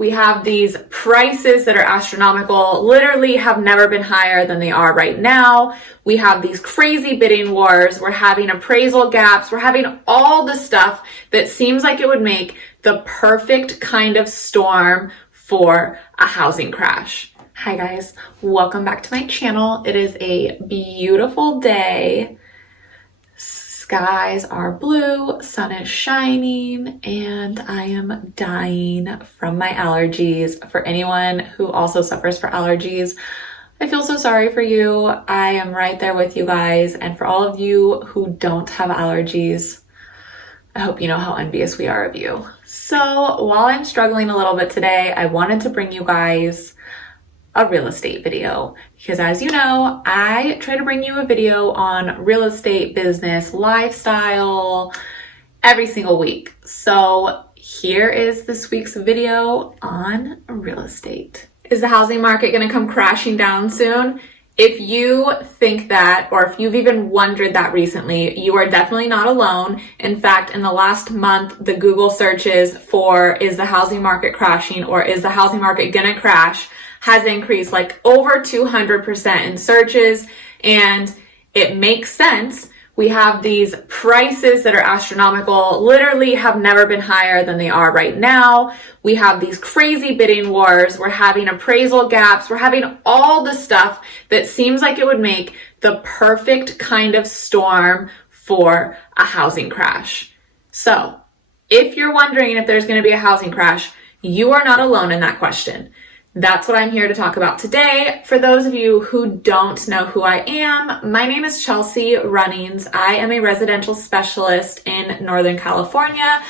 We have these prices that are astronomical, literally have never been higher than they are right now. We have these crazy bidding wars. We're having appraisal gaps. We're having all the stuff that seems like it would make the perfect kind of storm for a housing crash. Hi guys, welcome back to my channel. It is a beautiful day. Skies are blue, sun is shining, and I am dying from my allergies. For anyone who also suffers from allergies, I feel so sorry for you. I am right there with you guys. And for all of you who don't have allergies, I hope you know how envious we are of you. So while I'm struggling a little bit today, I wanted to bring you guys a real estate video because, as you know, I try to bring you a video on real estate, business, lifestyle every single week. So here is this week's video on real estate. Is the housing market going to come crashing down soon? If you think that, or if you've even wondered that recently, you are definitely not alone. In fact, in the last month, the Google searches for is the housing market crashing or is the housing market going to crash has increased like over 200% in searches, and it makes sense. We have these prices that are astronomical, literally have never been higher than they are right now. We have these crazy bidding wars. We're having appraisal gaps. We're having all the stuff that seems like it would make the perfect kind of storm for a housing crash. So if you're wondering if there's going to be a housing crash, you are not alone in that question. That's what I'm here to talk about today. For those of you who don't know who I am, my name is Chelsea Runnings. I am a residential specialist in Northern California.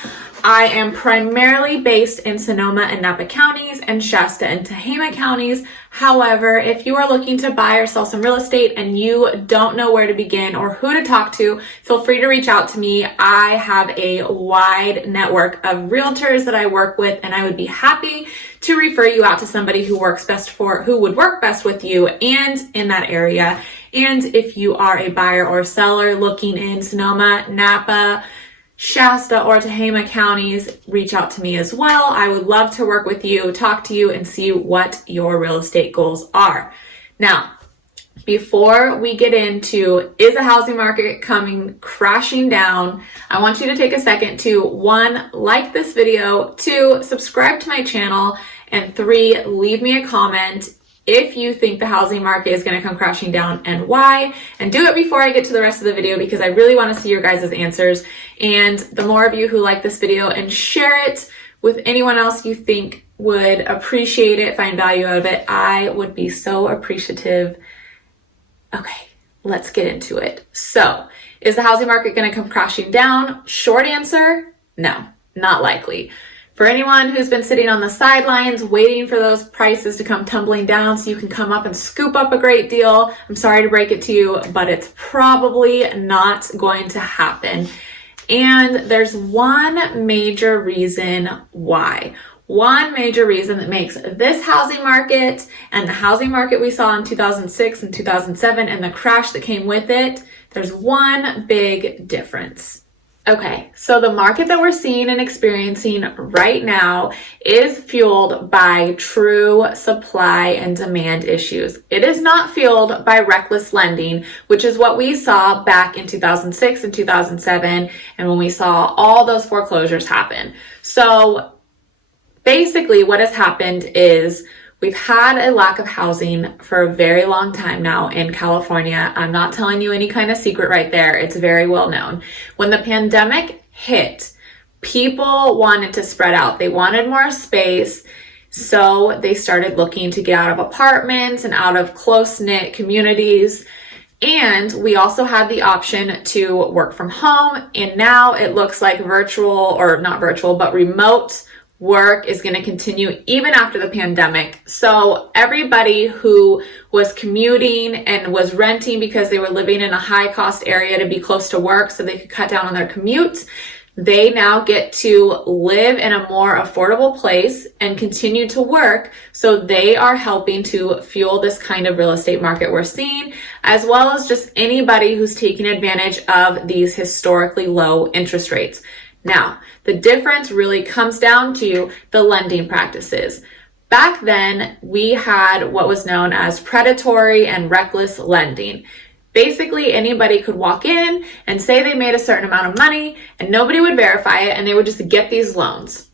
I am primarily based in Sonoma and Napa counties and Shasta and Tehama counties. However, if you are looking to buy or sell some real estate and you don't know where to begin or who to talk to, feel free to reach out to me. I have a wide network of realtors that I work with, and I would be happy to refer you out to somebody who would work best with you and in that area. And if you are a buyer or seller looking in Sonoma, Napa, Shasta, or Tehama counties, reach out to me as well. I would love to work with you, talk to you, and see what your real estate goals are. Now, before we get into is the housing market coming crashing down, I want you to take a second to 1, like this video, 2, subscribe to my channel, and 3, leave me a comment if you think the housing market is going to come crashing down and why. And do it before I get to the rest of the video because I really want to see your guys' answers. And the more of you who like this video and share it with anyone else you think would appreciate it, find value out of it, I would be so appreciative. Okay, let's get into it. So, is the housing market going to come crashing down? Short answer, no, not likely. For anyone who's been sitting on the sidelines waiting for those prices to come tumbling down so you can come up and scoop up a great deal, I'm sorry to break it to you, but it's probably not going to happen. And there's one major reason why. One major reason that makes this housing market and the housing market we saw in 2006 and 2007 and the crash that came with it, there's one big difference. Okay, so the market that we're seeing and experiencing right now is fueled by true supply and demand issues. It is not fueled by reckless lending, which is what we saw back in 2006 and 2007 and when we saw all those foreclosures happen. So basically what has happened is we've had a lack of housing for a very long time now in California. I'm not telling you any kind of secret right there. It's very well known. When the pandemic hit, people wanted to spread out. They wanted more space. So they started looking to get out of apartments and out of close-knit communities. And we also had the option to work from home. And now it looks like remote work is going to continue even after the pandemic. So everybody who was commuting and was renting because they were living in a high cost area to be close to work so they could cut down on their commute, they now get to live in a more affordable place and continue to work. So they are helping to fuel this kind of real estate market we're seeing, as well as just anybody who's taking advantage of these historically low interest rates. Now, the difference really comes down to the lending practices. Back then, we had what was known as predatory and reckless lending. Basically, anybody could walk in and say they made a certain amount of money and nobody would verify it and they would just get these loans.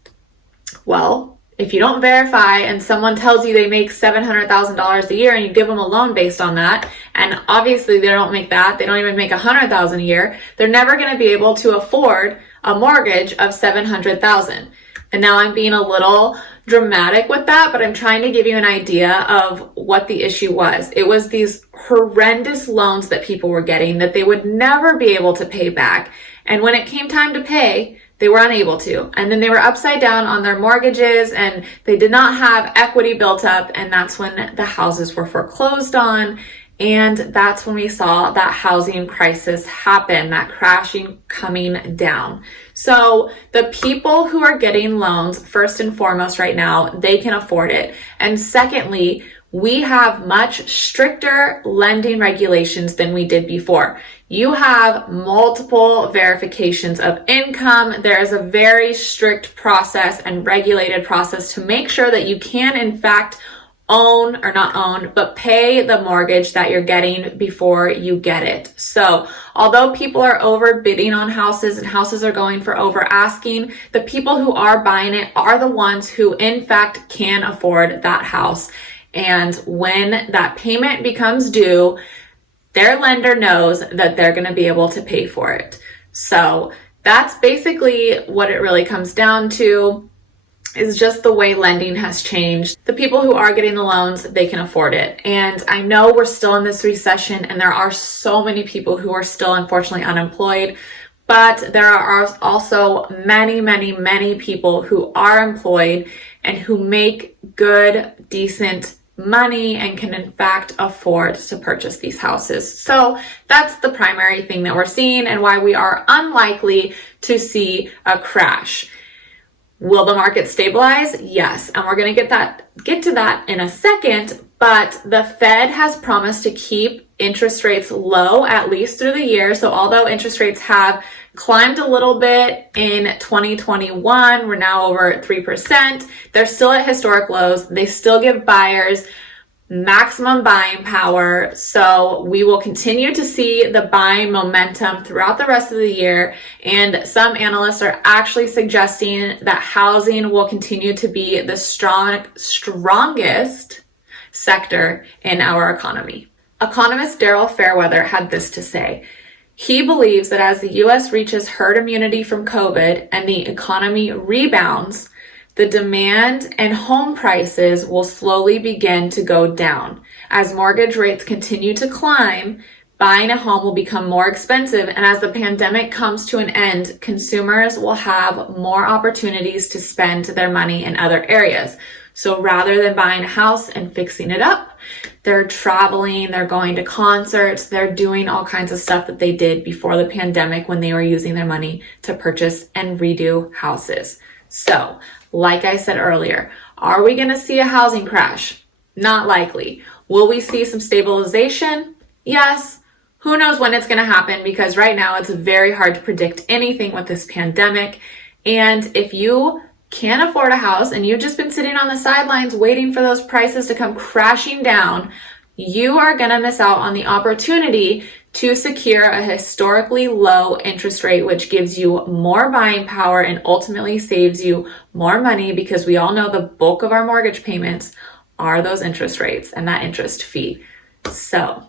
Well, if you don't verify and someone tells you they make $700,000 a year and you give them a loan based on that, and obviously they don't make that, they don't even make $100,000 a year, they're never going to be able to afford a mortgage of $700,000. And now I'm being a little dramatic with that, but I'm trying to give you an idea of what the issue was. It was these horrendous loans that people were getting that they would never be able to pay back. And when it came time to pay, they were unable to. And then they were upside down on their mortgages and they did not have equity built up. And that's when the houses were foreclosed on. And that's when we saw that housing crisis happen, that crashing coming down. So the people who are getting loans, first and foremost right now, they can afford it. And secondly, we have much stricter lending regulations than we did before. You have multiple verifications of income. There is a very strict process and regulated process to make sure that you can, in fact, own, or not own, but pay the mortgage that you're getting before you get it. So although people are overbidding on houses and houses are going for over asking, the people who are buying it are the ones who in fact can afford that house. And when that payment becomes due, their lender knows that they're going to be able to pay for it. So that's basically what it really comes down to. Is just the way lending has changed. The people who are getting the loans, they can afford it. And I know we're still in this recession and there are so many people who are still unfortunately unemployed, but there are also many people who are employed and who make good, decent money and can in fact afford to purchase these houses. So that's the primary thing that we're seeing and why we are unlikely to see a crash. Will the market stabilize? Yes. And we're going to get to that in a second, but the Fed has promised to keep interest rates low at least through the year. So although interest rates have climbed a little bit in 2021, we're now over 3%, they're still at historic lows. They still give buyers maximum buying power. So we will continue to see the buying momentum throughout the rest of the year. And some analysts are actually suggesting that housing will continue to be the strongest sector in our economy. Economist Daryl Fairweather had this to say. He believes that as the U.S. reaches herd immunity from COVID and the economy rebounds, the demand and home prices will slowly begin to go down. As mortgage rates continue to climb, buying a home will become more expensive, and as the pandemic comes to an end, consumers will have more opportunities to spend their money in other areas. So rather than buying a house and fixing it up, they're traveling, they're going to concerts, they're doing all kinds of stuff that they did before the pandemic when they were using their money to purchase and redo houses. So, like I said earlier, are we going to see a housing crash? Not likely. Will we see some stabilization? Yes. Who knows when it's going to happen, because right now it's very hard to predict anything with this pandemic. And if you can't afford a house and you've just been sitting on the sidelines waiting for those prices to come crashing down, you are going to miss out on the opportunity to secure a historically low interest rate, which gives you more buying power and ultimately saves you more money, because we all know the bulk of our mortgage payments are those interest rates and that interest fee. So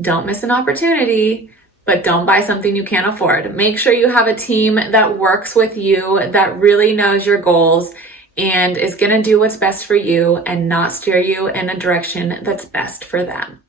don't miss an opportunity, but don't buy something you can't afford. Make sure you have a team that works with you, that really knows your goals and is going to do what's best for you and not steer you in a direction that's best for them.